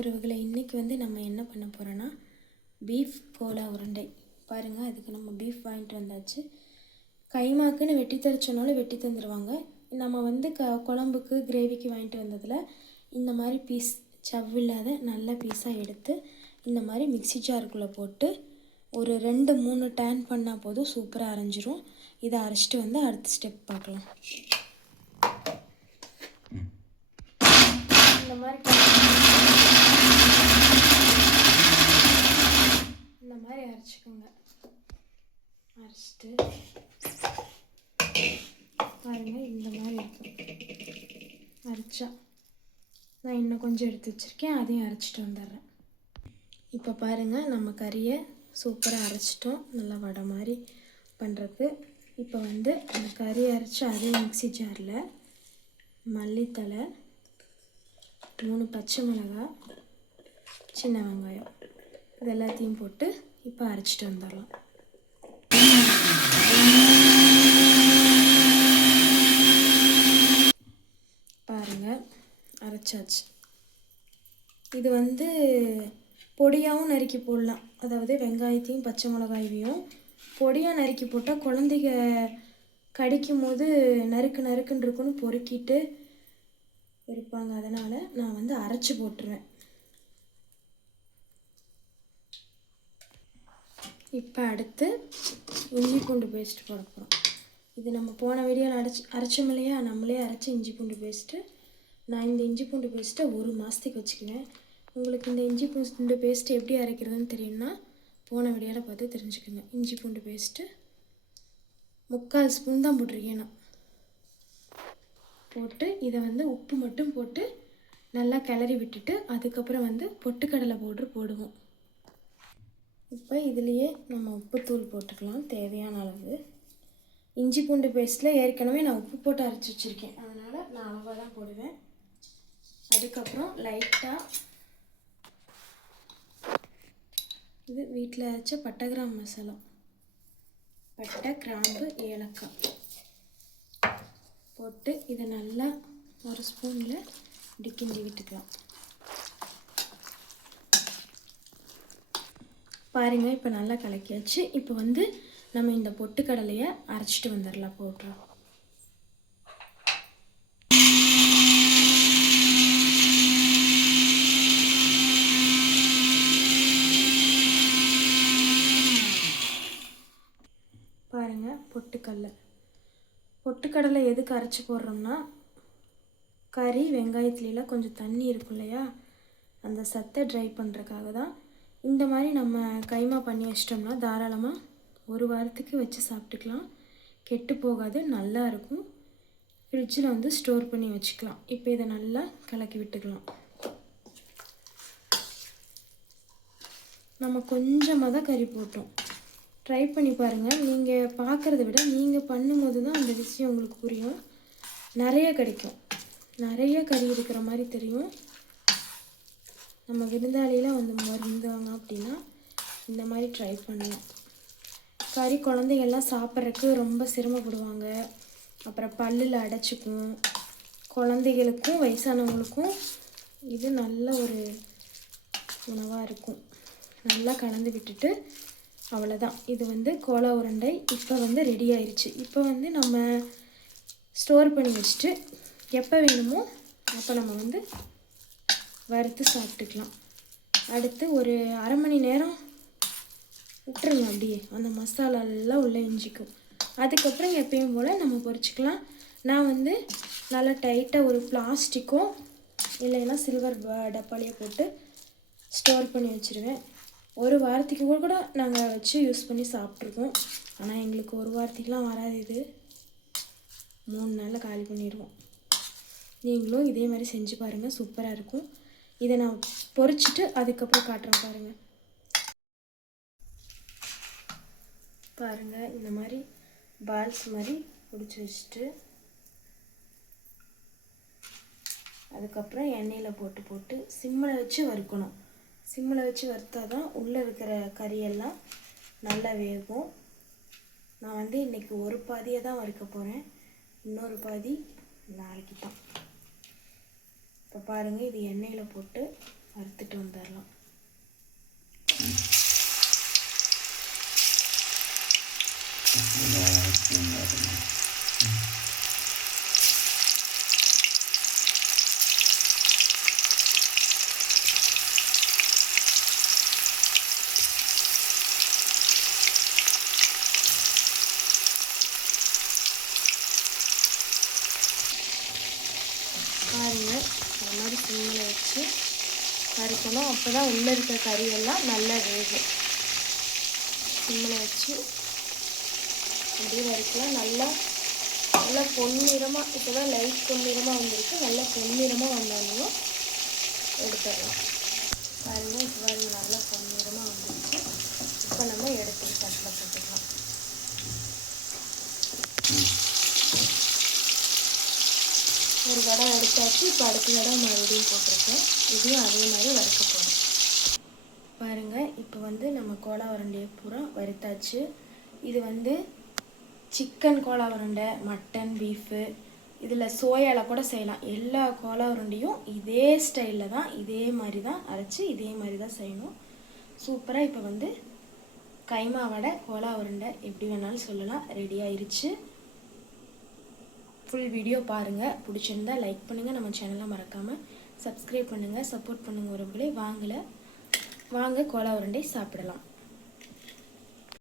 உறவுகளை இன்றைக்கி வந்து நம்ம என்ன பண்ண போகிறோன்னா பீஃப் கோலா உருண்டை. பாருங்கள் அதுக்கு நம்ம பீஃப் வாங்கிட்டு வந்தாச்சு. கைமாக்குன்னு வெட்டி தர சொன்னாலும் வெட்டி தந்துடுவாங்க நம்ம வந்து க குழம்புக்கு கிரேவிக்கு வாங்கிட்டு வந்ததில் இந்த மாதிரி பீஸ் சவ்வில்லாத நல்ல பீஸாக எடுத்து இந்த மாதிரி மிக்ஸி ஜாருக்குள்ளே போட்டு ஒரு ரெண்டு மூணு டேன் பண்ணால் போதும் சூப்பராக அரைஞ்சிரும். இதை அரைச்சிட்டு வந்து அடுத்த ஸ்டெப் பார்க்கலாம். இந்த மாதிரி இந்த மாதிரி அரைச்சிக்கோங்க. அரைச்சிட்டு பாருங்க இந்த மாதிரி இருக்கும் அரைச்சா. நான் இன்னும் கொஞ்சம் எடுத்து வச்சுருக்கேன் அதையும் அரைச்சிட்டு வந்துடுறேன். இப்போ பாருங்கள் நம்ம கறியை சூப்பராக அரைச்சிட்டோம். நல்லா வடை மாதிரி பண்ணுறதுக்கு இப்போ வந்து அந்த கறி அரைச்சி அதே மிக்ஸி ஜாரில் மல்லித்தலை மூணு பச்சை மிளகாய் சின்ன வெங்காயம் இது எல்லாத்தையும் போட்டு இப்போ அரைச்சிட்டு வந்துடலாம். பாருங்கள் அரைச்சாச்சு. இது வந்து பொடியாகவும் நறுக்கி போடலாம். அதாவது வெங்காயத்தையும் பச்சை மிளகாயையும் பொடியாக நறுக்கி போட்டால் குழந்தைங்க கடிக்கும் போது நறுக்கு நறுக்குன்னு இருக்குன்னு பொறுக்கிட்டு இருப்பாங்க. அதனால் நான் வந்து அரைச்சி போட்டுருவேன். இப்போ அடுத்து இஞ்சி பூண்டு பேஸ்ட் போட போகிறோம் இது நம்ம போன வீடியோவில் அரைச்சி அரைச்சோம் இல்லையா? நம்மளே அரைச்சி இஞ்சி பூண்டு பேஸ்ட்டு நான் இந்த இஞ்சி பூண்டு பேஸ்ட்டை ஒரு மாதத்துக்கு வச்சுக்குவேன். உங்களுக்கு இந்த இஞ்சி பூண்டு பேஸ்ட்டு எப்படி அரைக்கிறதுன்னு தெரியும்னா போன வீடியோவில் பார்த்து தெரிஞ்சுக்கோங்க. இஞ்சி பூண்டு பேஸ்ட்டு முக்கால் ஸ்பூன் தான் போட்டிருக்கேன் நான். போட்டு இதை வந்து உப்பு மட்டும் போட்டு நல்லா கிளறி விட்டுட்டு அதுக்கப்புறம் வந்து பொட்டுக்கடலை பவுட்ரு போடுவோம். இப்போ இதுலேயே நம்ம உப்புத்தூள் போட்டுக்கலாம் தேவையான அளவு. இஞ்சி பூண்டு பேஸ்ட்டில் ஏற்கனவே நான் உப்பு போட்டு அரைச்சி வச்சுருக்கேன். அதனால் நான் அளவாக தான் போடுவேன். அதுக்கப்புறம் லைட்டாக இது வீட்டில் அரைச்ச பட்டை கிராம் மசாலா. பட்டை கிராம்பு ஏலக்காய். போட்டு இதை நல்லா ஒரு ஸ்பூனில் இப்படி கிண்டி விட்டுக்கலாம். பாருங்கள் இப்போ நல்லா கலக்கியாச்சு. இப்போ வந்து நம்ம இந்த பொட்டுக்கடலையை அரைச்சிட்டு வந்துடலாம் போட்டுறோம் பாருங்கள் பொட்டுக்கடலை. பொட்டுக்கடலை எதுக்கு அரைச்சி போடுறோம்னா கறி வெங்காயத்துலலாம் கொஞ்சம் தண்ணி இருக்கும் இல்லையா? அந்த சத்தை ட்ரை பண்ணுறக்காக தான் இந்த மாதிரி நம்ம கைமா பண்ணி வச்சிட்டோம்னா தாராளமாக ஒரு வாரத்துக்கு வச்சு சாப்பிட்டுக்கலாம். கெட்டு போகாது நல்லா இருக்கும். ஃப்ரிட்ஜில் வந்து ஸ்டோர் பண்ணி வச்சுக்கலாம். இப்போ இதை நல்லா கலக்கி விட்டுக்கலாம். நம்ம கொஞ்சமாக தான் கறி போட்டோம். ட்ரை பண்ணி பாருங்கள் நீங்கள் பார்க்குறத விட நீங்கள் பண்ணும்போது தான் அந்த விஷயம் உங்களுக்கு புரியும். நிறைய கிடைக்கும். நிறைய கறி இருக்கிற மாதிரி தெரியும். நம்ம விருந்தாளியெலாம் வந்து மருந்தாங்க அப்படின்னா இந்த மாதிரி ட்ரை பண்ணலாம் கறி குழந்தைகள்லாம் சாப்பிட்றதுக்கு ரொம்ப சிரமப்படுவாங்க. அப்புறம் பல்லில் அடைச்சிக்கும். குழந்தைகளுக்கும் வயசானவங்களுக்கும் இது நல்ல ஒரு உணவாக இருக்கும். நல்லா கலந்து விட்டுட்டு அவ்வளோதான் இது வந்து கோலா உருண்டை இப்போ வந்து ரெடி ஆயிடுச்சு இப்போ வந்து நம்ம ஸ்டோர் பண்ணி வச்சுட்டு எப்போ வேணுமோ அப்போ நம்ம வந்து வறுத்து சாப்பிட்டுக்கலாம். அடுத்து ஒரு அரை மணி நேரம் விட்டுருங்க அப்படியே. அந்த மசாலாலாம் உள்ளே இஞ்சிக்கும். அதுக்கப்புறம் எப்பயும் போல் நம்ம பொரிச்சிக்கலாம். நான் வந்து நல்லா டைட்டாக ஒரு பிளாஸ்டிக்கோ இல்லைன்னா சில்வர் டப்பாலையோ போட்டு ஸ்டோர் பண்ணி வச்சுருவேன். ஒரு வாரத்துக்கு கூட கூட நாங்கள் வச்சு யூஸ் பண்ணி சாப்பிட்ருக்கோம். ஆனால் எங்களுக்கு ஒரு வாரத்துக்குலாம் வராது இது. மூணு நாளில் காலி பண்ணிடுவோம் நீங்களும் இதே மாதிரி செஞ்சு பாருங்கள் சூப்பராக இருக்கும். இதை நான் பொறிச்சிட்டு அதுக்கப்புறம் காட்டுறேன் பாருங்கள் பாருங்கள் இந்த மாதிரி பால்ஸ் மாதிரி பிடிச்சி வச்சுட்டு அதுக்கப்புறம் எண்ணெயில் போட்டு போட்டு சிம்மில் வச்சு வறுக்கணும். சிம்மில் வச்சு வறுத்தா தான் உள்ளே இருக்கிற கறியெல்லாம் நல்லா வேகும். நான் வந்து இன்றைக்கி ஒரு பாதியை தான் வறுக்க போகிறேன் இன்னொரு பாதி நாளைக்கு தான். இப்போ பாருங்கள் இது எண்ணெயில் போட்டு வறுத்துட்டு வந்துடலாம். பாருங்க இந்த மாதிரி சிம்மில் வச்சு வதக்கணும் அப்போ தான் உள்ளே இருக்க கறியெல்லாம் நல்லா வேகும். சிம்மில் வச்சு அப்படியே வறுக்கலாம். நல்லா நல்லா பொன்னிறமாக இப்போ தான் லைட் பொன்னிறமாக வந்திருக்கு. நல்லா பொன்னிறமாக வந்தாலும் எடுத்துடலாம் பாருங்க இப்போ பாருங்க நல்லா பொன்னிறமாக வந்துருச்சு இப்போ நம்ம எடுத்து தட்டில் போட்டுக்கலாம் ஒரு தடவை எடுத்தாச்சு இப்போ அடுத்த தடவை மறுபடியும் போட்டிருக்கேன். இதையும் அதே மாதிரி வறுக்க போகிறோம் பாருங்கள் இப்போ வந்து நம்ம கோலா உருண்டையை பூரா வறுத்தாச்சு. இது வந்து சிக்கன் கோலா உருண்டை மட்டன் பீஃபு இதில் சோயாவில் கூட செய்யலாம். எல்லா கோலா உருண்டையும் இதே ஸ்டைலில் தான் இதே மாதிரி தான் அரைச்சி இதே மாதிரி தான் செய்யணும். சூப்பராக இப்போ வந்து கைமா வடை கோலா உருண்டை எப்படி வேணாலும் சொல்லலாம். ரெடி ஆயிடுச்சு ஃபுல் வீடியோ பாருங்கள் பிடிச்சிருந்தா லைக் பண்ணுங்கள் நம்ம சேனலை மறக்காமல் சப்ஸ்கிரைப் பண்ணுங்கள் சப்போர்ட் பண்ணுங்கள் உறவுகளே. வாங்கலை. வாங்க கோலா உருண்டை சாப்பிடலாம்.